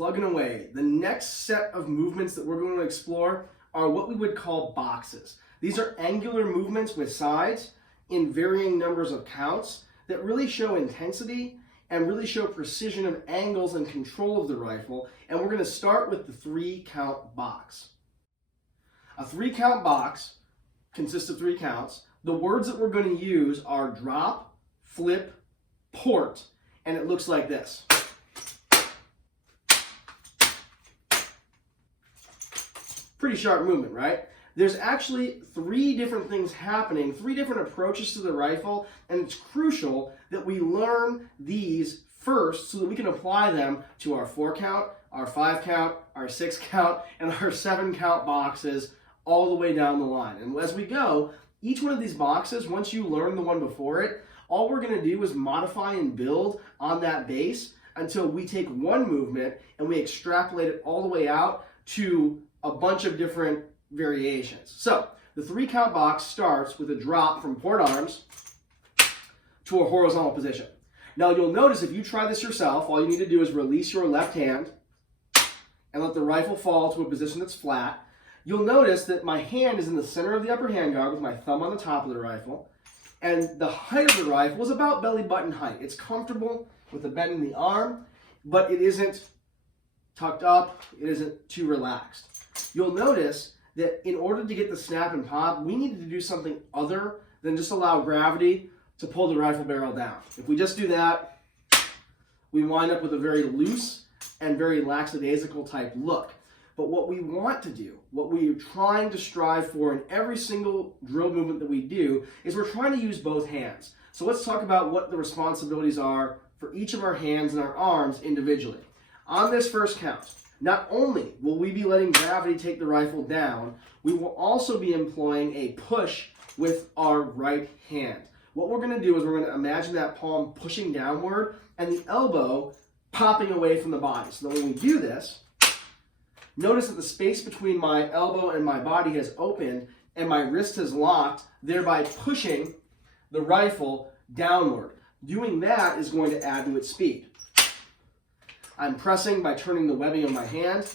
plugging away. The next set of movements that we're going to explore are what we would call boxes. These are angular movements with sides in varying numbers of counts that really show intensity and really show precision of angles and control of the rifle. And we're going to start with the 3-count box. A 3-count box consists of 3 counts. The words that we're going to use are drop, flip, port, and it looks like this. Pretty sharp movement, right? There's actually 3 different things happening, 3 different approaches to the rifle, and it's crucial that we learn these first so that we can apply them to our 4-count, our 5-count, our 6-count, and our 7-count boxes all the way down the line. And as we go, each one of these boxes, once you learn the one before it, all we're going to do is modify and build on that base until we take one movement and we extrapolate it all the way out to a bunch of different variations. So the 3-count box starts with a drop from port arms to a horizontal position. Now you'll notice if you try this yourself, all you need to do is release your left hand and let the rifle fall to a position that's flat. You'll notice that my hand is in the center of the upper handguard with my thumb on the top of the rifle, and the height of the rifle is about belly button height. It's comfortable with the bend in the arm, but it isn't tucked up, it isn't too relaxed. You'll notice that in order to get the snap and pop, we needed to do something other than just allow gravity to pull the rifle barrel down. If we just do that, we wind up with a very loose and very lackadaisical type look. But what we want to do, what we are trying to strive for in every single drill movement that we do, is we're trying to use both hands. So let's talk about what the responsibilities are for each of our hands and our arms individually. On this first count, not only will we be letting gravity take the rifle down, we will also be employing a push with our right hand. What we're going to do is we're going to imagine that palm pushing downward and the elbow popping away from the body. So that when we do this, notice that the space between my elbow and my body has opened and my wrist has locked, thereby pushing the rifle downward. Doing that is going to add to its speed. I'm pressing by turning the webbing of my hand,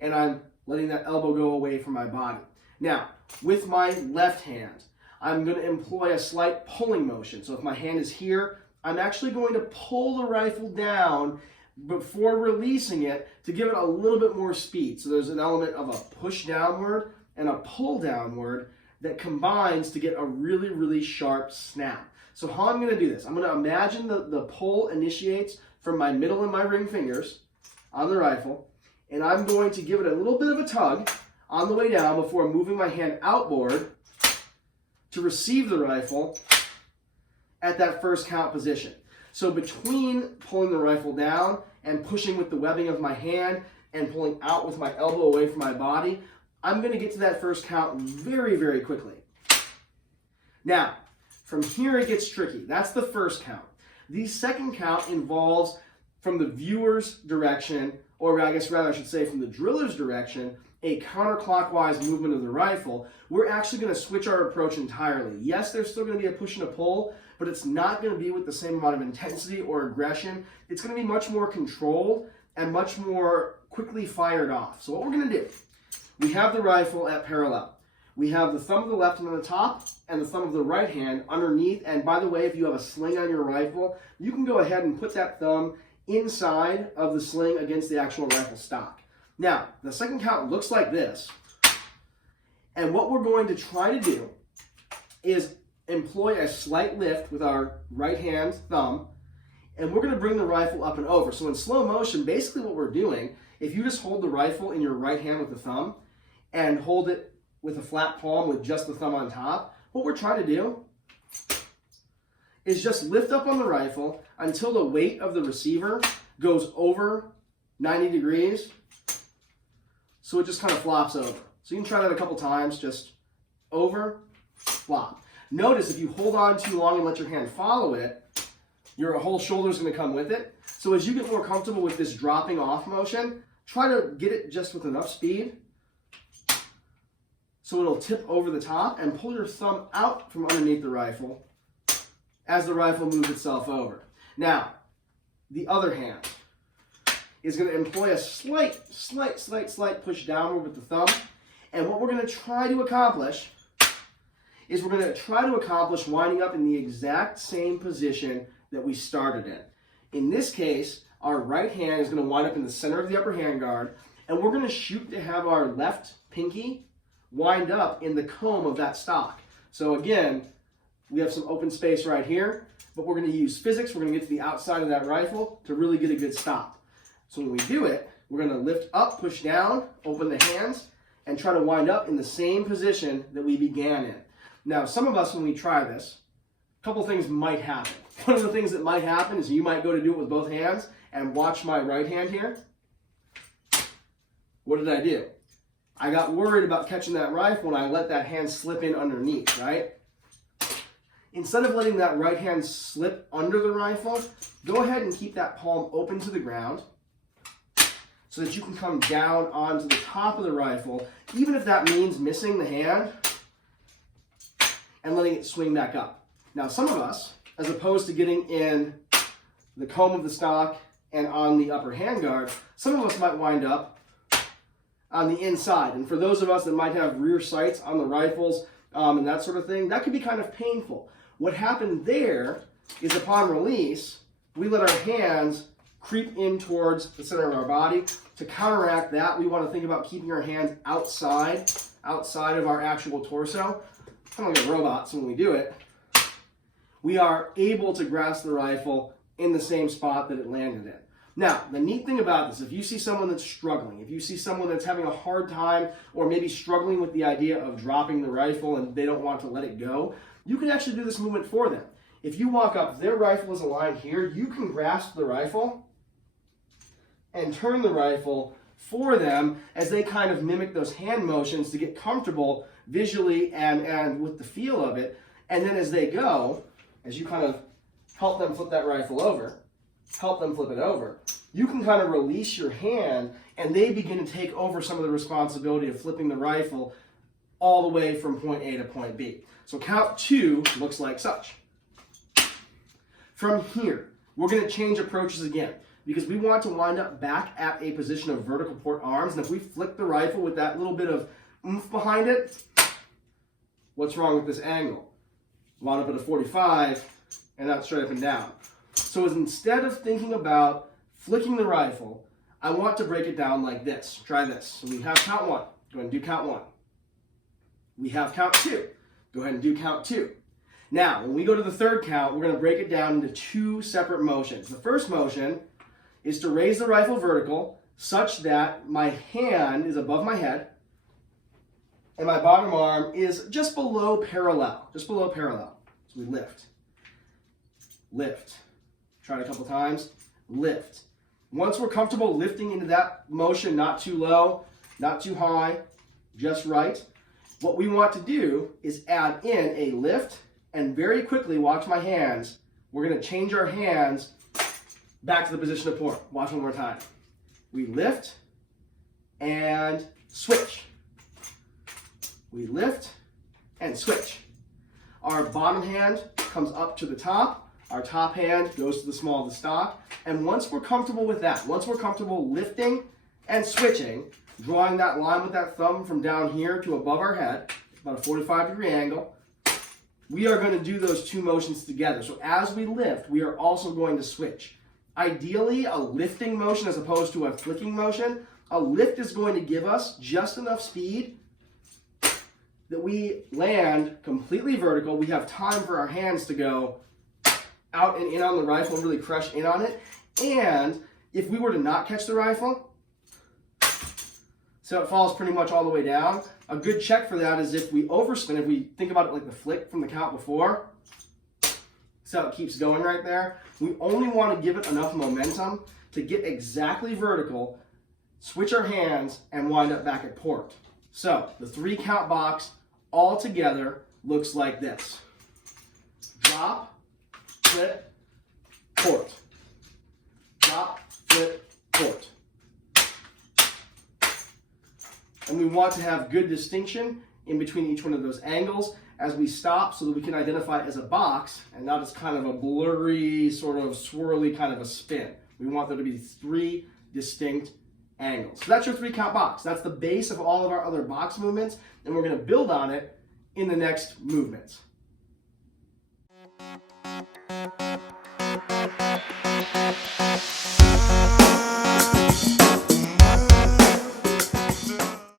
and I'm letting that elbow go away from my body. Now, with my left hand, I'm going to employ a slight pulling motion. So if my hand is here, I'm actually going to pull the rifle down before releasing it to give it a little bit more speed. So there's an element of a push downward and a pull downward that combines to get a really, really sharp snap. So how I'm going to do this, I'm going to imagine the pull initiates from my middle and my ring fingers on the rifle, and I'm going to give it a little bit of a tug on the way down before moving my hand outboard to receive the rifle at that first count position. So between pulling the rifle down and pushing with the webbing of my hand and pulling out with my elbow away from my body, I'm going to get to that first count very, very quickly. Now, from here it gets tricky. That's the first count. The second count involves, from the viewer's direction, or I guess rather I should say from the driller's direction, a counterclockwise movement of the rifle. We're actually going to switch our approach entirely. Yes, there's still going to be a push and a pull, but it's not going to be with the same amount of intensity or aggression. It's going to be much more controlled and much more quickly fired off. So what we're going to do, we have the rifle at parallel. We have the thumb of the left hand on the top and the thumb of the right hand underneath. And by the way, if you have a sling on your rifle, you can go ahead and put that thumb inside of the sling against the actual rifle stock. Now, the second count looks like this. And what we're going to try to do is employ a slight lift with our right hand thumb, and we're going to bring the rifle up and over. So in slow motion, basically what we're doing, if you just hold the rifle in your right hand with the thumb and hold it with a flat palm with just the thumb on top, what we're trying to do is just lift up on the rifle until the weight of the receiver goes over 90 degrees, so it just kind of flops over. So you can try that a couple times, just over, flop. Notice if you hold on too long and let your hand follow it, your whole shoulder is going to come with it. So as you get more comfortable with this dropping off motion, try to get it just with enough speed so it'll tip over the top, and pull your thumb out from underneath the rifle as the rifle moves itself over. Now, the other hand. is going to employ a slight push downward with the thumb. And what we're going to try to accomplish is we're going to try to accomplish winding up in the exact same position that we started in. In this case, our right hand is going to wind up in the center of the upper hand guard, and we're going to shoot to have our left pinky wind up in the comb of that stock. So again, we have some open space right here, but we're going to use physics. We're going to get to the outside of that rifle to really get a good stop. So when we do it, we're going to lift up, push down, open the hands, and try to wind up in the same position that we began in. Now, some of us, when we try this, a couple things might happen. One of the things that might happen is you might go to do it with both hands and watch my right hand here. What did I do? I got worried about catching that rifle and I let that hand slip in underneath, right? Instead of letting that right hand slip under the rifle, go ahead and keep that palm open to the ground so that you can come down onto the top of the rifle, even if that means missing the hand and letting it swing back up. Now, some of us, as opposed to getting in the comb of the stock and on the upper hand guard, some of us might wind up on the inside. And for those of us that might have rear sights on the rifles and that sort of thing, that can be kind of painful. What happened there is upon release, we let our hands creep in towards the center of our body. To counteract that, we want to think about keeping our hands outside of our actual torso. Kind of like a robot, so when we do it, we are able to grasp the rifle in the same spot that it landed in. Now, the neat thing about this, if you see someone that's struggling, if you see someone that's having a hard time or maybe struggling with the idea of dropping the rifle and they don't want to let it go, you can actually do this movement for them. If you walk up, their rifle is aligned here, you can grasp the rifle and turn the rifle for them as they kind of mimic those hand motions to get comfortable visually and with the feel of it. And then as they go, as you kind of help them flip that rifle over, help them flip it over, you can kind of release your hand and they begin to take over some of the responsibility of flipping the rifle all the way from point A to point B. So count 2 looks like such. From here, we're going to change approaches again because we want to wind up back at a position of vertical port arms. And if we flick the rifle with that little bit of oomph behind it, what's wrong with this angle? Wound up at a 45 and not straight up and down. So instead of thinking about flicking the rifle, I want to break it down like this. Try this. So we have count 1. Go ahead and do count 1. We have count 2. Go ahead and do count 2. Now, when we go to the third count, we're going to break it down into 2 separate motions. The first motion is to raise the rifle vertical such that my hand is above my head and my bottom arm is just below parallel. Just below parallel. So we lift. Lift. Try it a couple times. Lift. Once we're comfortable lifting into that motion, not too low, not too high, just right, what we want to do is add in a lift and very quickly, watch my hands, we're going to change our hands back to the position of port. Watch one more time. We lift and switch. We lift and switch. Our bottom hand comes up to the top. Our top hand goes to the small of the stock. And once we're comfortable with that, once we're comfortable lifting and switching, drawing that line with that thumb from down here to above our head, about a 45-degree angle, we are going to do those 2 motions together. So as we lift, we are also going to switch. Ideally, a lifting motion as opposed to a flicking motion. A lift is going to give us just enough speed that we land completely vertical. We have time for our hands to go out and in on the rifle and really crush in on it. And if we were to not catch the rifle, so it falls pretty much all the way down, a good check for that is if we overspin, if we think about it like the flick from the count before, so it keeps going right there. We only want to give it enough momentum to get exactly vertical, switch our hands, and wind up back at port. So the 3 count box all together looks like this. Drop, flip, port. Drop, flip, port. And we want to have good distinction in between each one of those angles as we stop so that we can identify it as a box and not as kind of a blurry, sort of swirly kind of a spin. We want there to be 3 distinct angles. So that's your 3-count box. That's the base of all of our other box movements, and we're going to build on it in the next movements.